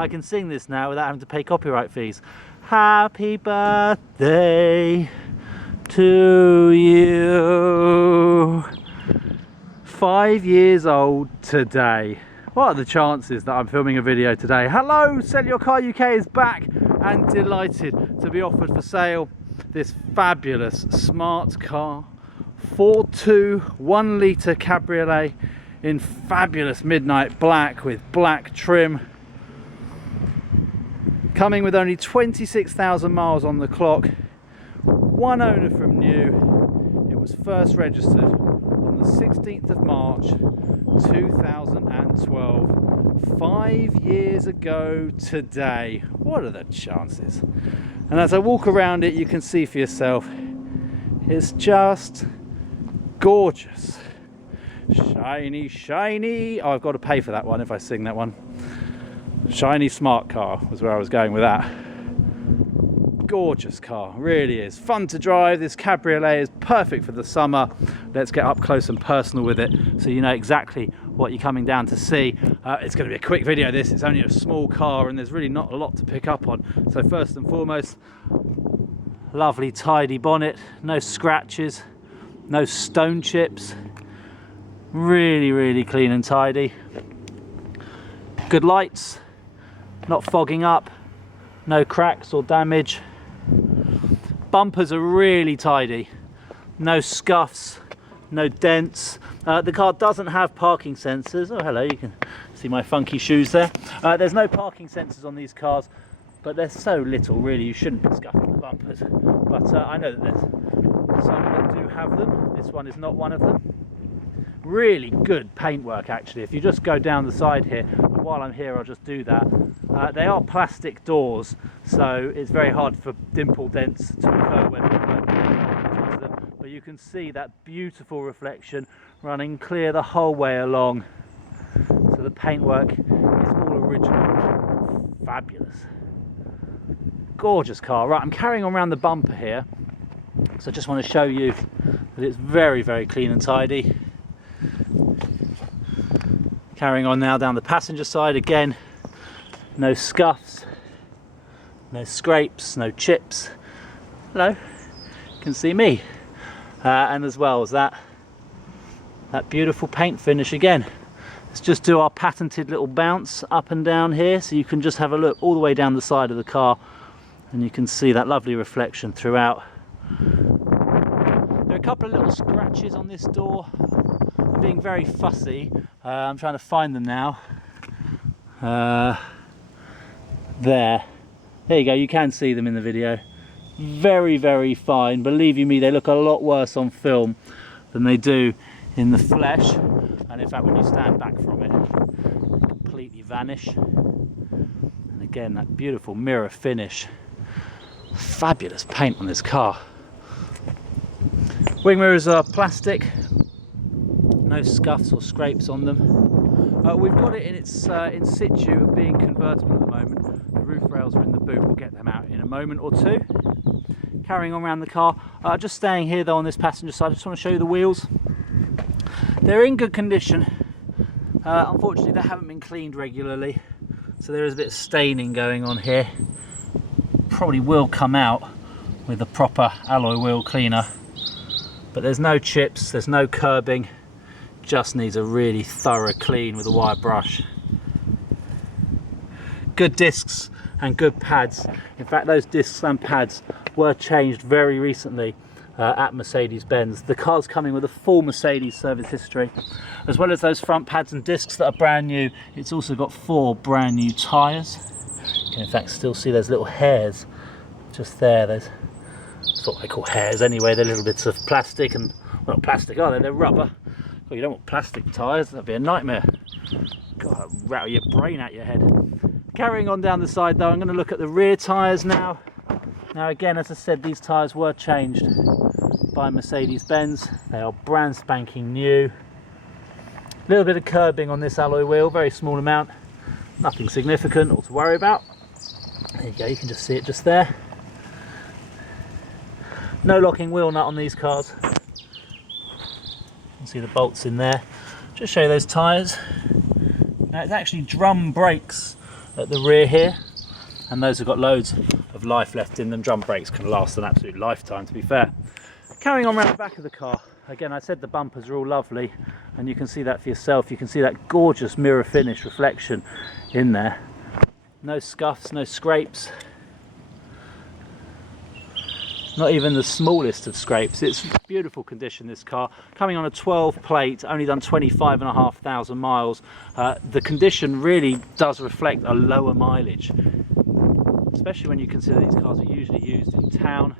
I can sing this now without having to pay copyright fees. Happy birthday to you. 5 years old today. What are the chances that I'm filming a video today? Hello, Sell Your Car UK is back and delighted to be offered for sale this fabulous smart car. ForTwo 1 litre Cabriolet in fabulous midnight black with black trim. Coming with only 26,000 miles on the clock. One owner from new. It was first registered on the 16th of March 2012. 5 years ago today. What are the chances? And as I walk around it, you can see for yourself, it's just gorgeous. Shiny, shiny. Oh, I've got to pay for that one if I sing that one. Shiny smart car was where I was going with that. Gorgeous car, really is. Fun to drive. This Cabriolet is perfect for the summer. Let's get up close and personal with it so you know exactly what you're coming down to see. It's going to be a quick video this. It's only a small car and there's really not a lot to pick up on. So first and foremost, lovely tidy bonnet, no scratches, no stone chips. Really, really clean and tidy. Good lights, not fogging up, no cracks or damage. Bumpers are really tidy, no scuffs, no dents. The car doesn't have parking sensors. Oh, hello, you can see my funky shoes there. There's no parking sensors on these cars, but they're so little, really, you shouldn't be scuffing the bumpers. But I know that there's some that do have them. This one is not one of them. Really good paintwork, actually. If you just go down the side here, and while I'm here I'll just do that. They are plastic doors, so it's very hard for dimple dents to occur when them. But you can see that beautiful reflection running clear the whole way along. So the paintwork is all original. Fabulous. Gorgeous car. Right, I'm carrying on around the bumper here, so I just want to show you that it's very, very clean and tidy. Carrying on now down the passenger side, again, no scuffs, no scrapes, no chips. Hello, you can see me. And as well as that beautiful paint finish again. Let's just do our patented little bounce up and down here so you can just have a look all the way down the side of the car and you can see that lovely reflection throughout. There are a couple of little scratches on this door. I'm being very fussy. I'm trying to find them now. There you go, you can see them in the video. Very, very fine. Believe you me, they look a lot worse on film than they do in the flesh. And in fact, when you stand back from it, they completely vanish. And again, that beautiful mirror finish. Fabulous paint on this car. Wing mirrors are plastic. No scuffs or scrapes on them. We've got it in its in situ of being convertible at the moment. The roof rails are in the boot. We'll get them out in a moment or two. Carrying on around the car. Just staying here though on this passenger side. I just want to show you the wheels. They're in good condition. Unfortunately, they haven't been cleaned regularly, so there is a bit of staining going on here. Probably will come out with a proper alloy wheel cleaner. But there's no chips. There's no curbing. Just needs a really thorough clean with a wire brush. Good discs and good pads. In fact, those discs and pads were changed very recently at Mercedes-Benz. The car's coming with a full Mercedes service history, as well as those front pads and discs that are brand new. It's also got 4 brand new tyres. You can in fact still see those little hairs just there. That's what they call hairs anyway. They're little bits of plastic, and well, not plastic are they? They're rubber. Well, you don't want plastic tyres, that'd be a nightmare. God, that'd rattle your brain out your head. Carrying on down the side though, I'm going to look at the rear tyres now. Now again, as I said, these tyres were changed by Mercedes-Benz. They are brand spanking new. A little bit of curbing on this alloy wheel, very small amount. Nothing significant or to worry about. There you go, you can just see it just there. No locking wheel nut on these cars. You can see the bolts in there. Just show you those tyres. Now it's actually drum brakes at the rear here, and those have got loads of life left in them. Drum brakes can last an absolute lifetime, to be fair. Carrying on around the back of the car, again, I said the bumpers are all lovely, and you can see that for yourself. You can see that gorgeous mirror finish reflection in there. No scuffs, no scrapes. Not even the smallest of scrapes. It's beautiful condition, this car. Coming on a 12 plate, only done 25,500 miles. The condition really does reflect a lower mileage, especially when you consider these cars are usually used in town,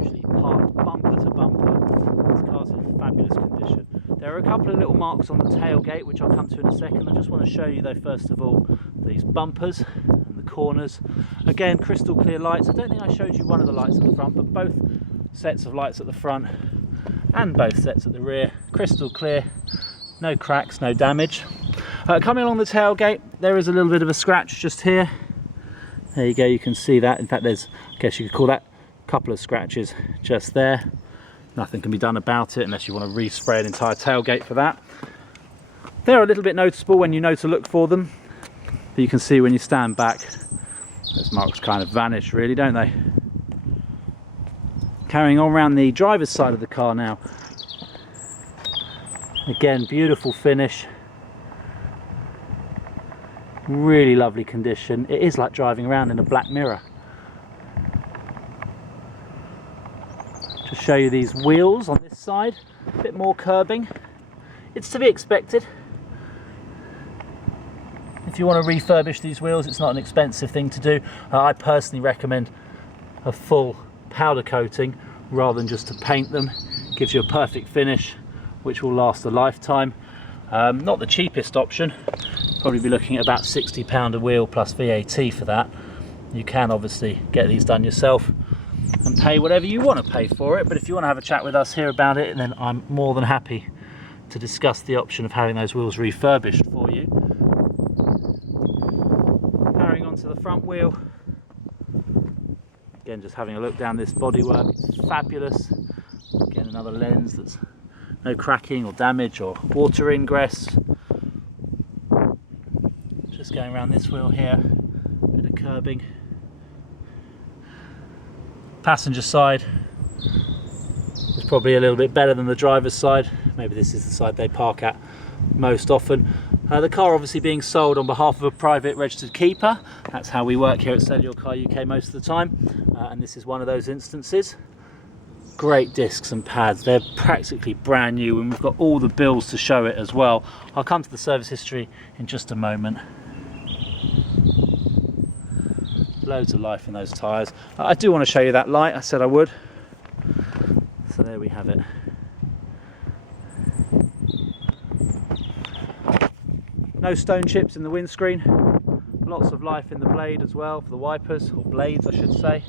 usually parked bumper to bumper. This car's in fabulous condition. There are a couple of little marks on the tailgate, which I'll come to in a second. I just want to show you though, first of all, these bumpers and the corners. Again, crystal clear lights. I don't think I showed you one of the lights at the front, but both sets of lights at the front and both sets at the rear, crystal clear, no cracks, no damage. Coming along the tailgate, there is a little bit of a scratch just here. There you go, you can see that. In fact, there's, I guess you could call that a couple of scratches just there. Nothing can be done about it unless you want to respray an entire tailgate for that. They're a little bit noticeable when you know to look for them, but you can see when you stand back, those marks kind of vanish really, don't they? Carrying on around the driver's side of the car now. Again, beautiful finish. Really lovely condition. It is like driving around in a black mirror. To show you these wheels on this side, a bit more curbing. It's to be expected. If you want to refurbish these wheels, it's not an expensive thing to do. I personally recommend a full powder coating rather than just to paint them. Gives you a perfect finish which will last a lifetime. Not the cheapest option, probably be looking at about £60 a wheel plus VAT for that. You can obviously get these done yourself and pay whatever you want to pay for it, but if you want to have a chat with us here about it, then I'm more than happy to discuss the option of having those wheels refurbished for you. Carrying on to the front wheel, again just having a look down this bodywork, it's fabulous. Again, another lens that's no cracking or damage or water ingress. Just going around this wheel here, bit of curbing. Passenger side is probably a little bit better than the driver's side. Maybe this is the side they park at most often. The car obviously being sold on behalf of a private registered keeper. That's how we work here at SellYourCarUK most of the time, and this is one of those instances. Great discs and pads, they're practically brand new, and we've got all the bills to show it as well. I'll come to the service history in just a moment. Loads of life in those tyres. I do want to show you that light, I said I would. So there we have it. No stone chips in the windscreen. Lots of life in the blade as well, for the wipers, or blades I should say.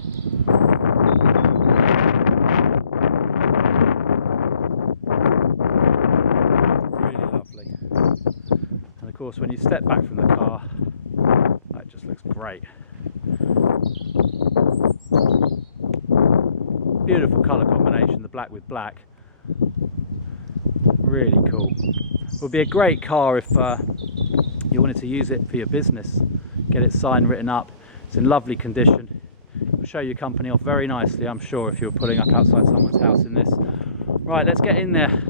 Really lovely. And of course when you step back from the car, that just looks great. Beautiful colour combination, the black with black. Really cool. Would be a great car if you wanted to use it for your business. Get it signed, written up. It's in lovely condition. It'll show your company off very nicely, I'm sure, if you're pulling up outside someone's house in this. Right, let's get in there.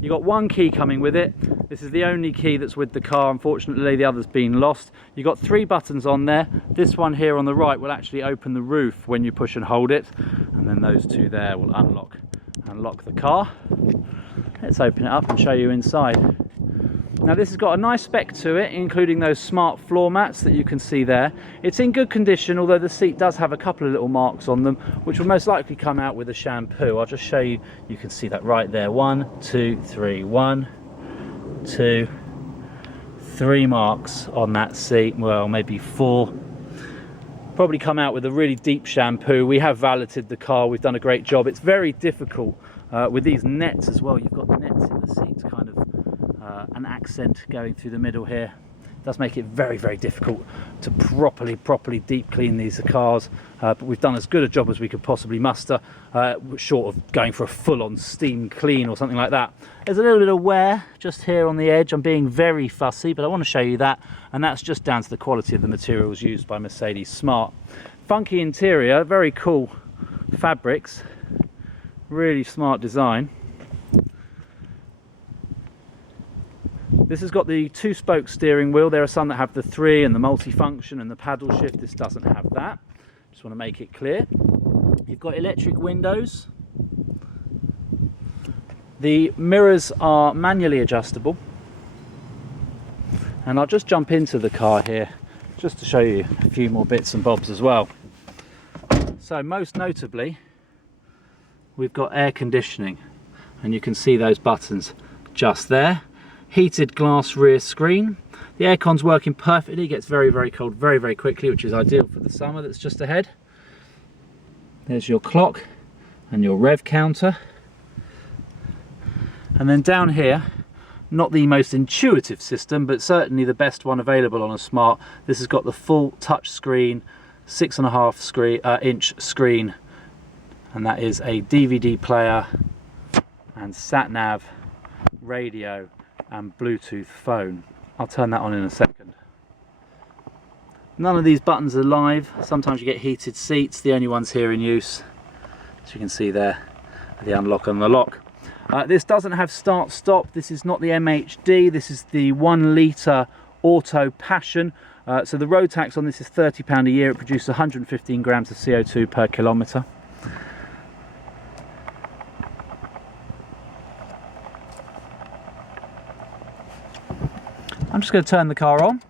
You've got one key coming with it. This is the only key that's with the car. Unfortunately, the other's been lost. You've got 3 buttons on there. This one here on the right will actually open the roof when you push and hold it. And then those 2 there will unlock and lock the car. Let's open it up and show you inside. Now this has got a nice spec to it, including those smart floor mats that you can see there. It's in good condition, although the seat does have a couple of little marks on them, which will most likely come out with a shampoo. I'll just show you, you can see that right there. 1, 2, 3, 1, 2, 3 marks on that seat, well maybe 4. Probably come out with a really deep shampoo. We have valeted the car, we've done a great job. It's very difficult with these nets as well. You've got the nets in the seats, kind of an accent going through the middle here. It does make it very, very difficult to properly deep clean these cars, but we've done as good a job as we could possibly muster, short of going for a full-on steam clean or something like that. There's a little bit of wear just here on the edge. I'm being very fussy, but I want to show you that, and that's just down to the quality of the materials used by Mercedes Smart. Funky interior, very cool fabrics, really smart design. This has got the 2-spoke steering wheel. There are some that have the 3 and the multifunction and the paddle shift. This doesn't have that. Just want to make it clear. You've got electric windows. The mirrors are manually adjustable. And I'll just jump into the car here just to show you a few more bits and bobs as well. So most notably, we've got air conditioning, and you can see those buttons just there. Heated glass rear screen. The aircon's working perfectly, gets very, very cold very, very quickly, which is ideal for the summer that's just ahead. There's your clock and your rev counter. And then down here, not the most intuitive system, but certainly the best one available on a Smart. This has got the full touch screen, 6.5 inch screen, and that is a DVD player and sat nav, radio and Bluetooth phone. I'll turn that on in a second. None of these buttons are live. Sometimes you get heated seats. The only ones here in use, as you can see there, are the unlock and the lock. This doesn't have start stop. This is not the MHD. This is the 1 litre Auto Passion. So the road tax on this is £30 a year. It produces 115 grams of CO2 per kilometre. I'm just going to turn the car on.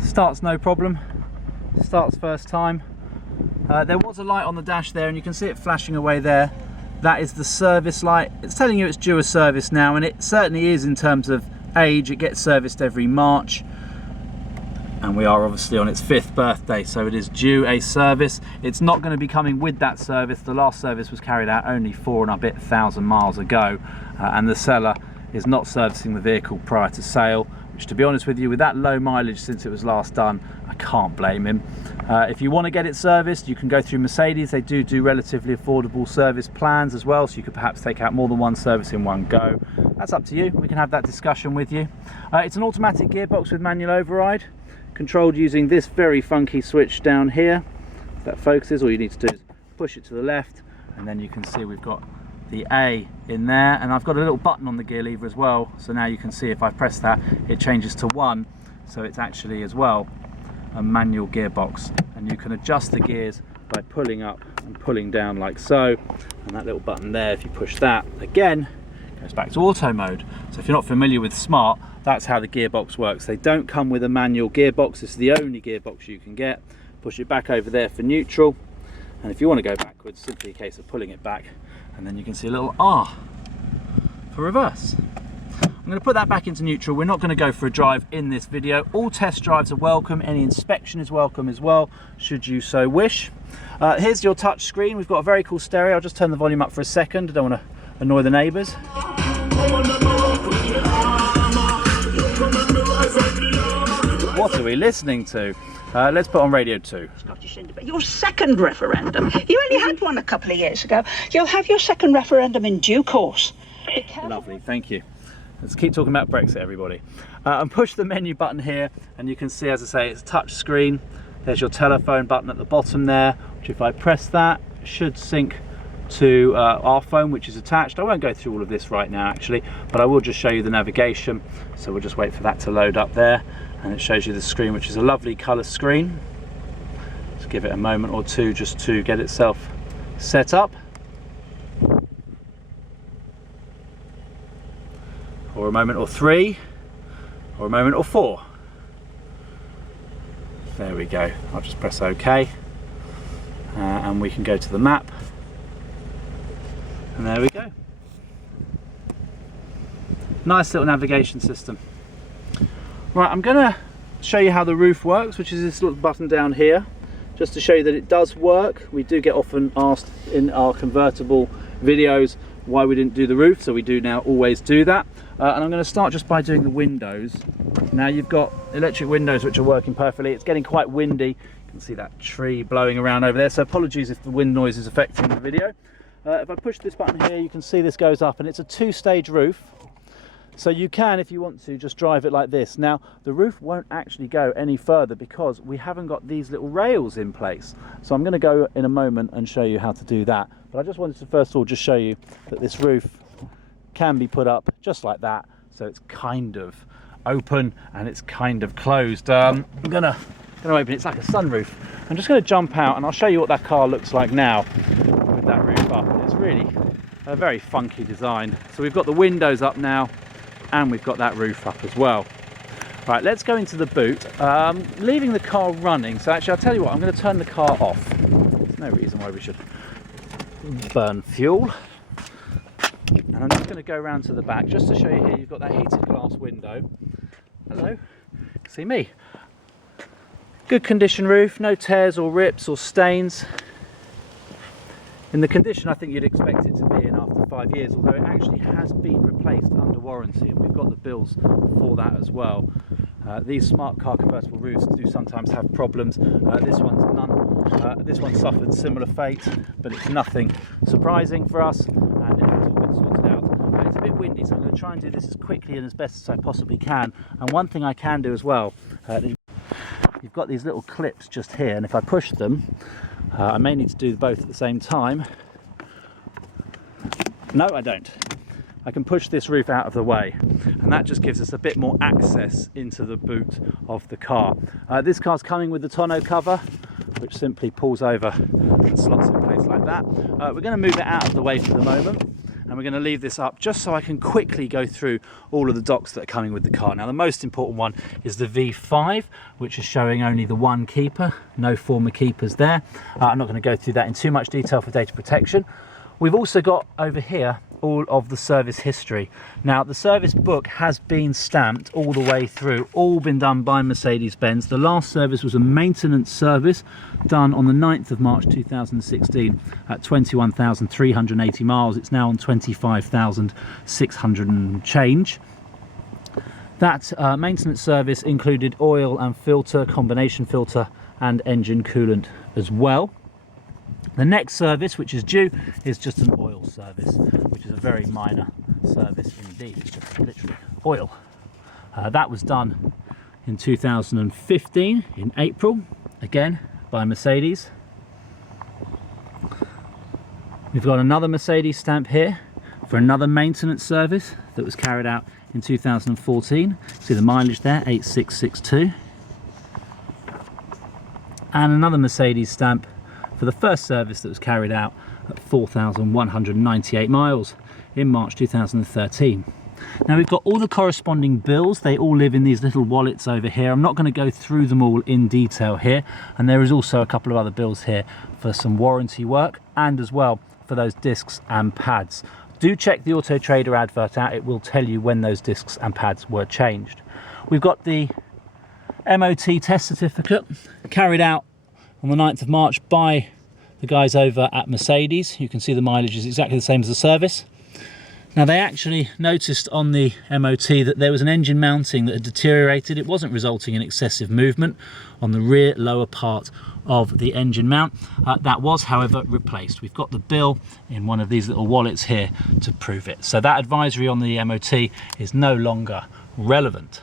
Starts no problem. Starts first time. There was a light on the dash there, and you can see it flashing away there. That is the service light. It's telling you it's due a service now, and it certainly is in terms of age. It gets serviced every March, and we are obviously on its 5th birthday, so it is due a service. It's not going to be coming with that service. The last service was carried out only 4,000 miles ago, and the seller is not servicing the vehicle prior to sale, which, to be honest with you, with that low mileage since it was last done, I can't blame him. If you want to get it serviced, you can go through Mercedes. They do relatively affordable service plans as well, so you could perhaps take out more than one service in one go. That's up to you. We can have that discussion with you. It's an automatic gearbox with manual override, controlled using this very funky switch down here. If that focuses, all you need to do is push it to the left, and then you can see we've got the A in there, and I've got a little button on the gear lever as well, so now you can see if I press that, it changes to 1, so it's actually as well a manual gearbox, and you can adjust the gears by pulling up and pulling down like so, and that little button there, if you push that again, goes back to auto mode. So if you're not familiar with Smart, that's how the gearbox works. They don't come with a manual gearbox. This is the only gearbox you can get. Push it back over there for neutral, and if you want to go backwards, simply a case of pulling it back, and then you can see a little R for reverse. I'm going to put that back into neutral. We're not going to go for a drive in this video. All test drives are welcome. Any inspection is welcome as well, should you so wish. Here's your touch screen. We've got a very cool stereo. I'll just turn the volume up for a second. I don't want to annoy the neighbours. What are we listening to? Let's put on radio 2. Scottish independence. Your second referendum. You only had one a couple of years ago. You'll have your second referendum in due course. Lovely, thank you. Let's keep talking about Brexit, everybody. And push the menu button here, and you can see, as I say, it's touch screen. There's your telephone button at the bottom there, which if I press that, should sync to our phone, which is attached. I won't go through all of this right now, actually, but I will just show you the navigation. So we'll just wait for that to load up there, and it shows you the screen, which is a lovely colour screen. Just give it a moment or two just to get itself set up. Or a moment or 3, or a moment or 4. There we go. I'll just press OK, and we can go to the map, and there we go. Nice little navigation system. Right, I'm going to show you how the roof works, which is this little button down here, just to show you that it does work. We do get often asked in our convertible videos why we didn't do the roof, so we do now always do that. And I'm going to start just by doing the windows. Now you've got electric windows which are working perfectly. It's getting quite windy. You can see that tree blowing around over there, so apologies if the wind noise is affecting the video. If I push this button here, you can see this goes up, and it's a two-stage roof. So you can, if you want to, just drive it like this. Now, the roof won't actually go any further because we haven't got these little rails in place. So I'm going to go in a moment and show you how to do that. But I just wanted to first of all just show you that this roof can be put up just like that. So it's kind of open and it's kind of closed. I'm going to open it. It's like a sunroof. I'm just going to jump out and I'll show you what that car looks like now with that roof up. It's really a very funky design. So we've got the windows up now, and we've got that roof up as well. Right, let's go into the boot. Leaving the car running, so actually I'll tell you what, I'm going to turn the car off. There's no reason why we should burn fuel. And I'm just going to go around to the back just to show you here. You've got that heated glass window. Hello, you can see me. Good condition roof, no tears or rips or stains. In the condition I think you'd expect it to be in after 5 years, although it actually has been replaced under warranty, and we've got the bills for that as well. These smart car convertible roofs do sometimes have problems. This one suffered similar fate, but it's nothing surprising for us, and it has all been sorted out. It's a bit windy, so I'm going to try and do this as quickly and as best as I possibly can. And one thing I can do as well, you've got these little clips just here, and if I push them, I may need to do both at the same time. No, I don't. I can push this roof out of the way, and that just gives us a bit more access into the boot of the car. This car's coming with the tonneau cover, which simply pulls over and slots in place like that. We're going to move it out of the way for the moment, and we're going to leave this up just so I can quickly go through all of the docs that are coming with the car. Now, the most important one is the V5, which is showing only the one keeper, no former keepers there. I'm not going to go through that in too much detail for data protection. We've also got over here all of the service history. Now, the service book has been stamped all the way through, all been done by Mercedes-Benz. The last service was a maintenance service done on the 9th of March 2016 at 21,380 miles. It's now on 25,600 and change. That maintenance service included oil and filter, combination filter, and engine coolant as well. The next service, which is due, is just an oil service, which is a very minor service indeed. It's just literally oil. That was done in 2015 in April, again by Mercedes. We've got another Mercedes stamp here for another maintenance service that was carried out in 2014. See the mileage there, 8662. And another Mercedes stamp for the first service that was carried out at 4,198 miles in March 2013. Now, we've got all the corresponding bills. They all live in these little wallets over here. I'm not going to go through them all in detail here, and there is also a couple of other bills here for some warranty work and as well for those discs and pads. Do check the Auto Trader advert out. It will tell you when those discs and pads were changed. We've got the Mot Test Certificate carried out on the 9th of March by the guys over at Mercedes. You can see the mileage is exactly the same as the service. Now, they actually noticed on the MOT that there was an engine mounting that had deteriorated. It wasn't resulting in excessive movement on the rear lower part of the engine mount. That was, however, replaced. We've got the bill in one of these little wallets here to prove it. So that advisory on the MOT is no longer relevant.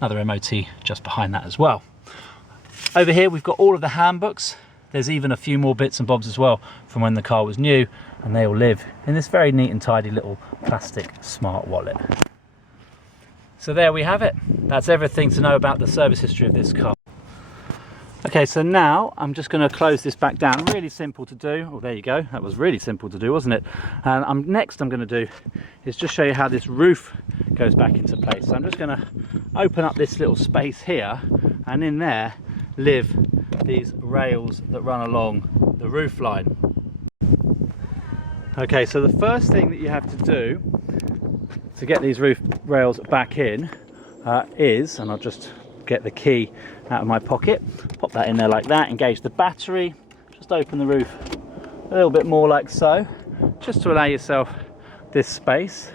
Another MOT just behind that as well. Over here we've got all of the handbooks. There's even a few more bits and bobs as well from when the car was new, and they all live in this very neat and tidy little plastic smart wallet. So there we have it. That's everything to know about the service history of this car. Okay, so now I'm just going to close this back down. Really simple to do. Oh, there you go. That was really simple to do, wasn't it? And next I'm going to do is just show you how this roof goes back into place. So I'm just going to open up this little space here, and in there live these rails that run along the roof line. Okay, so the first thing that you have to do to get these roof rails back in is, and I'll just get the key out of my pocket, pop that in there like that, engage the battery, just open the roof a little bit more like so, just to allow yourself this space.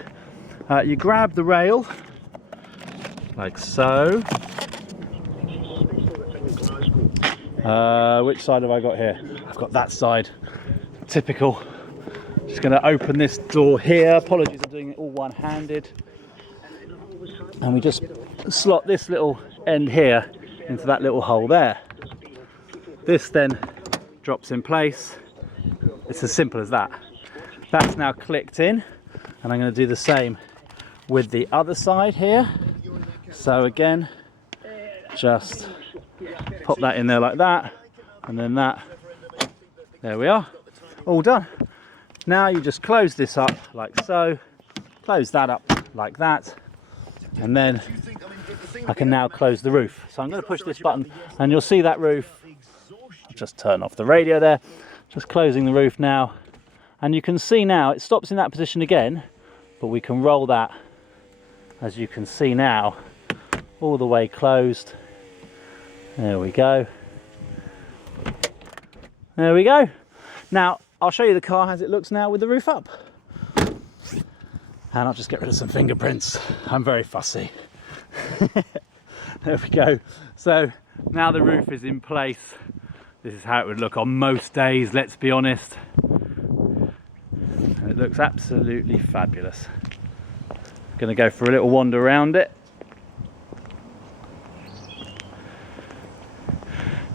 You grab the rail like so. Which side have I got here? I've got that side. Typical. Just going to open this door here. Apologies, I'm doing it all one-handed. And we just slot this little end here into that little hole there. This then drops in place. It's as simple as that. That's now clicked in, and I'm going to do the same with the other side here. So again, just pop that in there like that, and then that. There we are, all done. Now you just close this up like so, close that up like that, and then I can now close the roof. So I'm going to push this button and you'll see that roof. Just turn off the radio there, just closing the roof now. And you can see now it stops in that position again, but we can roll that, as you can see now, all the way closed. There we go. There we go. Now I'll show you the car as it looks now with the roof up. And I'll just get rid of some fingerprints. I'm very fussy. There we go. So now the roof is in place. This is how it would look on most days, let's be honest. And it looks absolutely fabulous. Going to go for a little wander around it.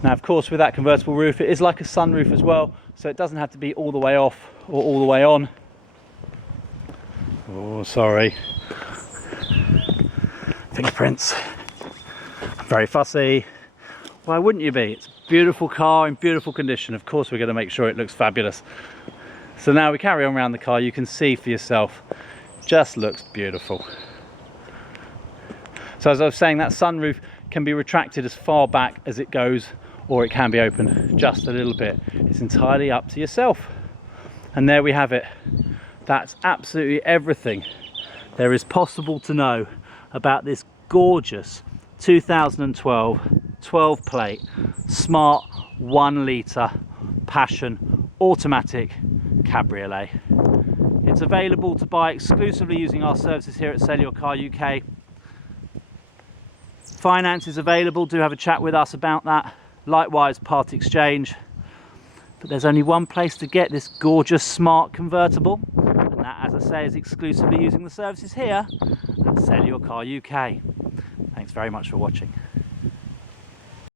Now, of course, with that convertible roof, it is like a sunroof as well, so it doesn't have to be all the way off or all the way on. Oh, sorry. Fingerprints. I'm very fussy. Why wouldn't you be? It's a beautiful car in beautiful condition. Of course, we're going to make sure it looks fabulous. So now we carry on around the car. You can see for yourself. Just looks beautiful. So as I was saying, that sunroof can be retracted as far back as it goes, or it can be open just a little bit. It's entirely up to yourself. And there we have it. That's absolutely everything there is possible to know about this gorgeous 2012 12 plate smart 1 litre passion automatic cabriolet. It's available to buy exclusively using our services here at SellYourCarUK. Finance is available. Do have a chat with us about that. Likewise, part exchange. But there's only one place to get this gorgeous smart convertible, and that, as I say, is exclusively using the services here at SellYourCarUK. Thanks very much for watching.